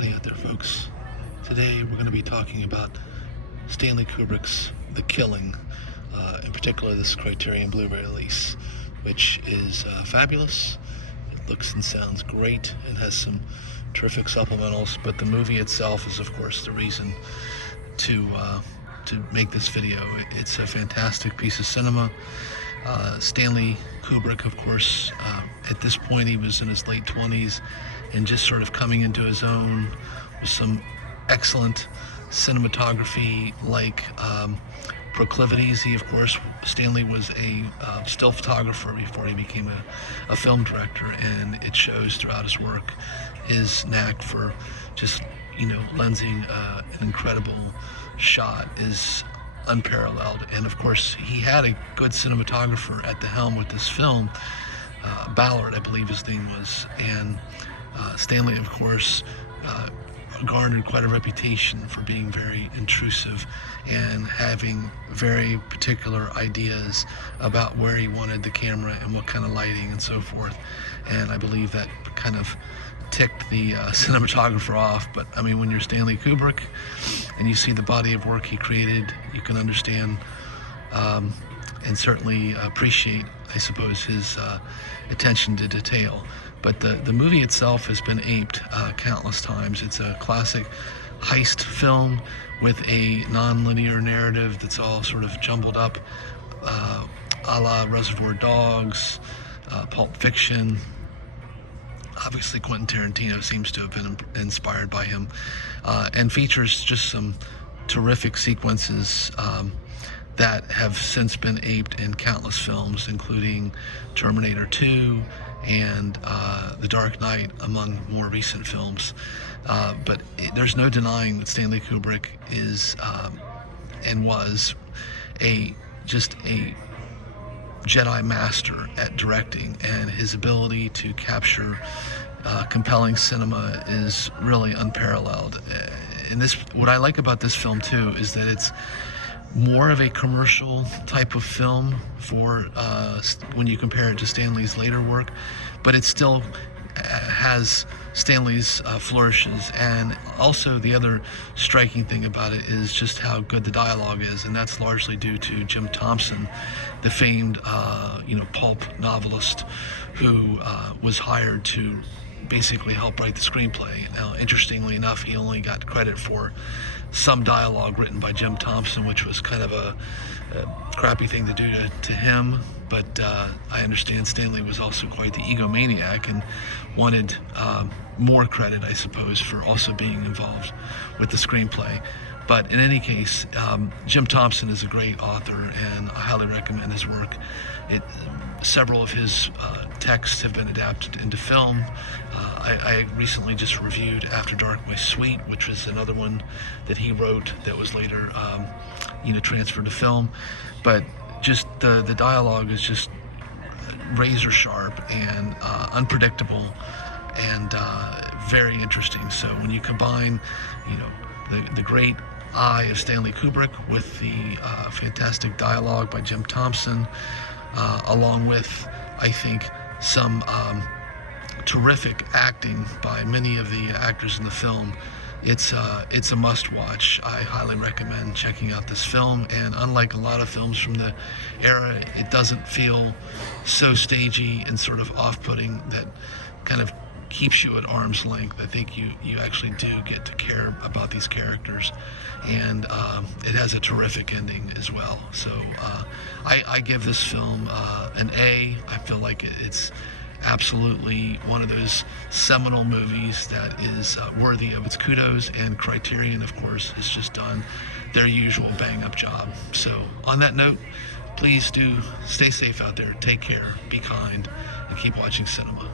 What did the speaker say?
Howdy out there, folks. Today we're going to be talking about Stanley Kubrick's The Killing, in particular this Criterion Blu-ray release, which is fabulous. It looks and sounds great and has some terrific supplementals, but the movie itself is, of course, the reason to make this video. It's a fantastic piece of cinema. Stanley Kubrick, of course, at this point he was in his late 20s and just sort of coming into his own with some excellent cinematography like proclivities. Stanley was a still photographer before he became a film director, and it shows throughout his work. His knack for just, lensing an incredible shot is unparalleled. And of course, he had a good cinematographer at the helm with this film, Ballard, I believe his name was, and Stanley, of course, garnered quite a reputation for being very intrusive and having very particular ideas about where he wanted the camera and what kind of lighting and so forth. And I believe that kind of ticked the cinematographer off. But I mean, when you're Stanley Kubrick and you see the body of work he created, you can understand and certainly appreciate, I suppose, his attention to detail. But the movie itself has been aped countless times. It's a classic heist film with a non-linear narrative that's all sort of jumbled up, a la Reservoir Dogs, Pulp Fiction. Obviously, Quentin Tarantino seems to have been inspired by him, and features just some terrific sequences that have since been aped in countless films, including Terminator 2 and The Dark Knight, among more recent films. But there's no denying that Stanley Kubrick is and was just a Jedi master at directing, and his ability to capture compelling cinema is really unparalleled. And what I like about this film too is that it's more of a commercial type of film for when you compare it to Stanley's later work, but it still has Stanley's flourishes. And also the other striking thing about it is just how good the dialogue is, and that's largely due to Jim Thompson, the famed pulp novelist who was hired to basically help write the screenplay. Now, interestingly enough, he only got credit for some dialogue written by Jim Thompson, which was kind of a crappy thing to do to him. But I understand Stanley was also quite the egomaniac and wanted more credit, I suppose, for also being involved with the screenplay. But in any case, Jim Thompson is a great author, and I highly recommend his work. Several of his texts have been adapted into film. I recently just reviewed After Dark, My Sweet, which was another one that he wrote that was later transferred to film. But just the dialogue is just razor sharp and unpredictable and very interesting. So when you combine the great eye of Stanley Kubrick with the fantastic dialogue by Jim Thompson, along with, I think, some terrific acting by many of the actors in the film, it's a must-watch. I highly recommend checking out this film, and unlike a lot of films from the era, it doesn't feel so stagey and sort of off-putting that kind of keeps you at arm's length. I think you actually do get to care about these characters, and it has a terrific ending as well. So I give this film an A. I feel like it's absolutely one of those seminal movies that is worthy of its kudos, and Criterion, of course, has just done their usual bang-up job. So on that note, please do stay safe out there, take care, be kind, and keep watching cinema.